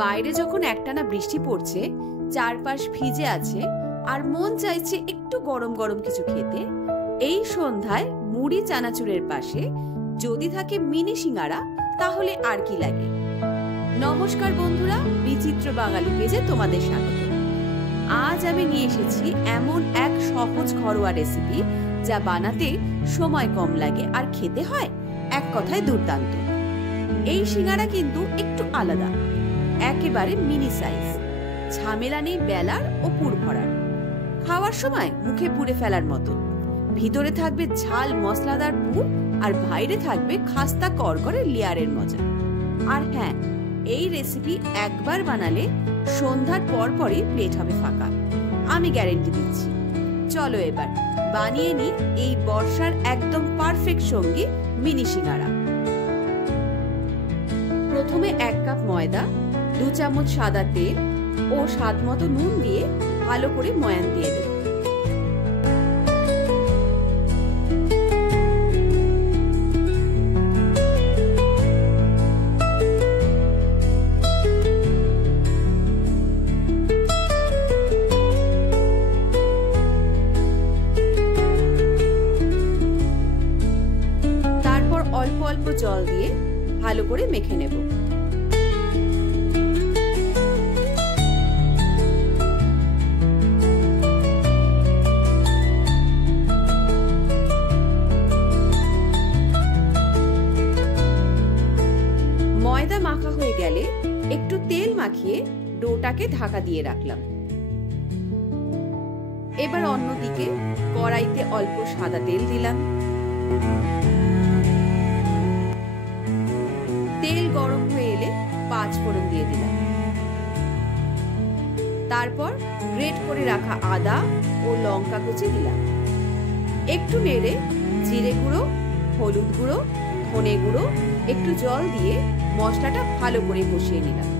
বাইরে যখন একটানা বৃষ্টি পড়ছে, চারপাশ ভিজে আছে আর মন চাইছে একটু গরম গরম কিছু খেতে, এই সন্ধ্যায় মুড়ি চানাচুরের পাশে যদি থাকে মিনি সিঙ্গারা, তাহলে আর কি লাগে। নমস্কার বন্ধুরা, বিচিত্র বাঙালি পেজে তোমাদের স্বাগত। আজ আমি নিয়ে এসেছি এমন এক সহজ ঘরোয়া রেসিপি যা বানাতে সময় কম লাগে আর খেতে হয় এক কথায় দুর্দান্ত। এই সিঙ্গারা কিন্তু একটু আলাদা, একেবারে মিনি সাইজ, ঝামেলা নেই বেলার ও পুর ভরার, খাওয়ার সময় মুখে পুড়ে ফেলার মতো। ভিতরে থাকবে ঝাল মশলাদার পুর আর বাইরে থাকবে খাস্তা করকরে লেয়ারের মজা। আর হ্যাঁ, এই রেসিপি একবার বানালে সন্ধ্যার পরপরই প্লেট হবে ফাঁকা, আমি গ্যারেন্টি দিচ্ছি। চলো এবার বানিয়ে নিই এই বর্ষার একদম পারফেক্ট সঙ্গী মিনি সিঙ্গারা। প্রথমে 1 কাপ ময়দা, 2 চামচ সাদা তেল ও স্বাদ মতো নুন দিয়ে ভালো করে ময়ান দিয়ে দেব। তারপর অল্প অল্প জল দিয়ে ভালো করে মেখে নেব। ময়দা মাখা হয়ে গেলে একটু তেল মাখিয়ে ডোটাকে ঢাকা দিয়ে রাখলাম। এবার অন্যদিকে কড়াইতে অল্প সাদা তেল দিলাম। তেল গরম হয়ে এলে 5 ফোড়ন দিয়ে দিলাম। তারপর গ্রেট করে রাখা আদা ও লঙ্কা কুচি দিলাম। একটু নেড়ে জিরে গুঁড়ো, হলুদ গুঁড়ো, ধনে গুঁড়ো, একটু জল দিয়ে মশলাটা ভালো করে কষিয়ে নিলাম।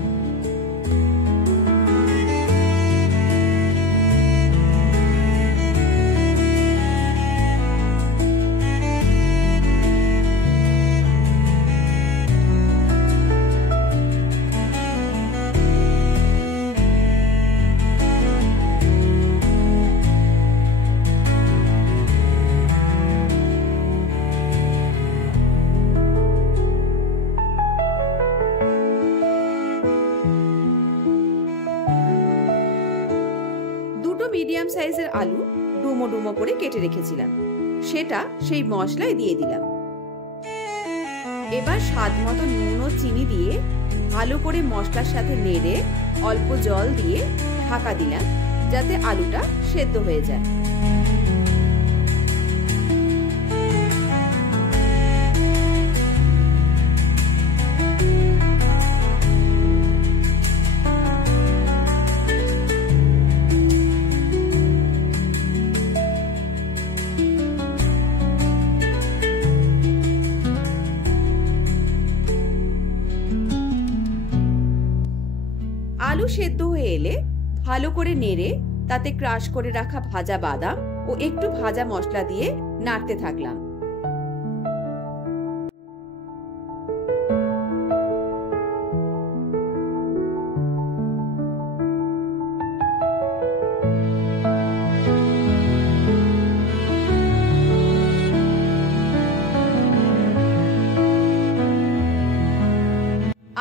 মিডিয়াম সাইজের আলু ডুমো ডুমো করে কেটে রেখেছিলাম, সেটা সেই মশলায় দিয়ে দিলাম। এবার স্বাদ মতো নুন ও চিনি দিয়ে ভালো করে মশলার সাথে নেড়ে অল্প জল দিয়ে ঢাকা দিলাম, যাতে আলুটা সেদ্ধ হয়ে যায়। আলু সেদ্ধ হয়ে এলে ভালো করে নেড়ে তাতে ক্রাশ করে রাখা ভাজা বাদাম ও একটু ভাজা মশলা দিয়ে নাড়তে থাকলাম।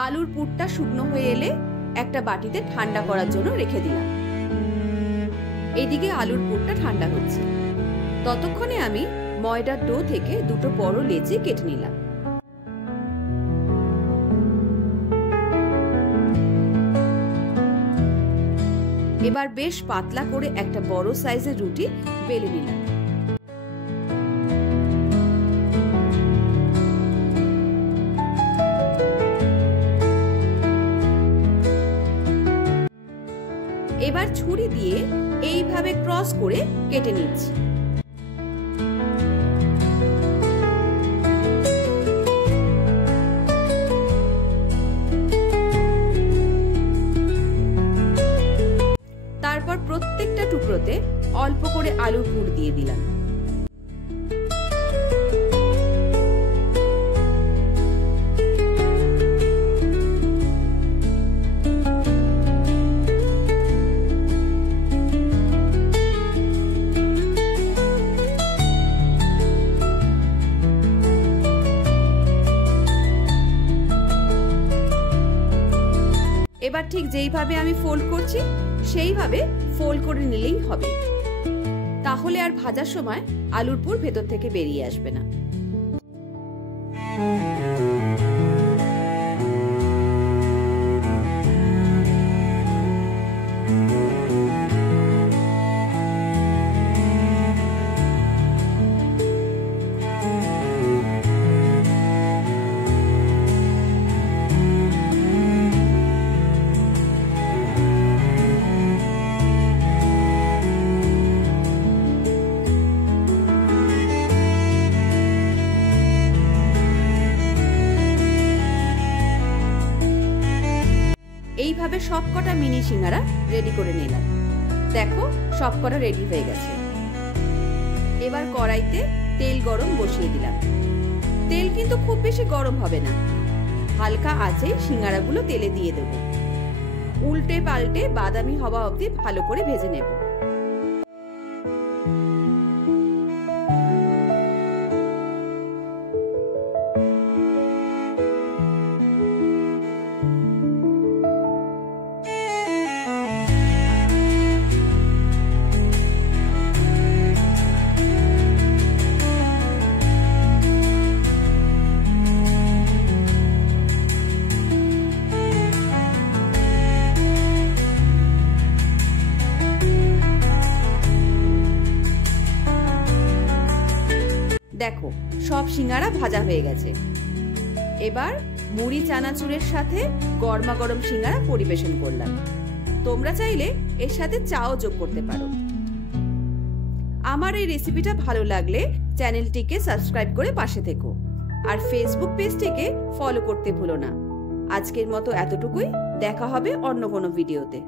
আলুর পুরটা শুকনো হয়ে এলে একটা বাটিতে ঠান্ডা করার জন্য রেখে দিলাম। এদিকে আলুর পুরটা ঠান্ডা হচ্ছে, ততক্ষণে আমি ময়দার ডো থেকে দুটো বড় লেচি কেটে নিলাম। এবার বেশ পাতলা করে একটা বড় সাইজের রুটি বেলে নিলাম। এবার ছুরি দিয়ে এইভাবে ক্রস করে কেটে নিচ্ছি। তারপর প্রত্যেকটা টুকরোতে অল্প করে আলুর পুর দিয়ে দিলাম। এবার ঠিক যেইভাবে আমি ফোল্ড করছি সেইভাবে ফোল্ড করে নিলেই হবে। তাহলে আর ভাজার সময় আলুর পুর ভেতর থেকে বেরিয়ে আসবে না। এইভাবে সবকটা মিনি সিঙ্গারা রেডি করে নিলাম। দেখো সবকটা রেডি হয়ে গেছে। এবার কড়াইতে তেল গরম বসিয়ে দিলাম। তেল কিন্তু খুব বেশি গরম হবে না, হালকা আঁচে সিঙ্গারাগুলো তেলে দিয়ে দেব। উল্টে পাল্টে বাদামি হওয়া অবধি ভালো করে ভেজে নেব। দেখো সব সিঙ্গারা ভাজা হয়ে গেছে। এবার মুড়ি চানাচুরের সাথে গরমা গরম সিঙ্গারা পরিবেশন করলাম। তোমরা চাইলে এর সাথে চাও যোগ করতে পারো। আমার এই রেসিপিটা ভালো লাগলে চ্যানেলটিকে সাবস্ক্রাইব করে পাশে থেকো, আর ফেসবুক পেজটিকে ফলো করতে ভুলো না। আজকের মতো এতটুকুই, দেখা হবে অন্য কোনো ভিডিওতে।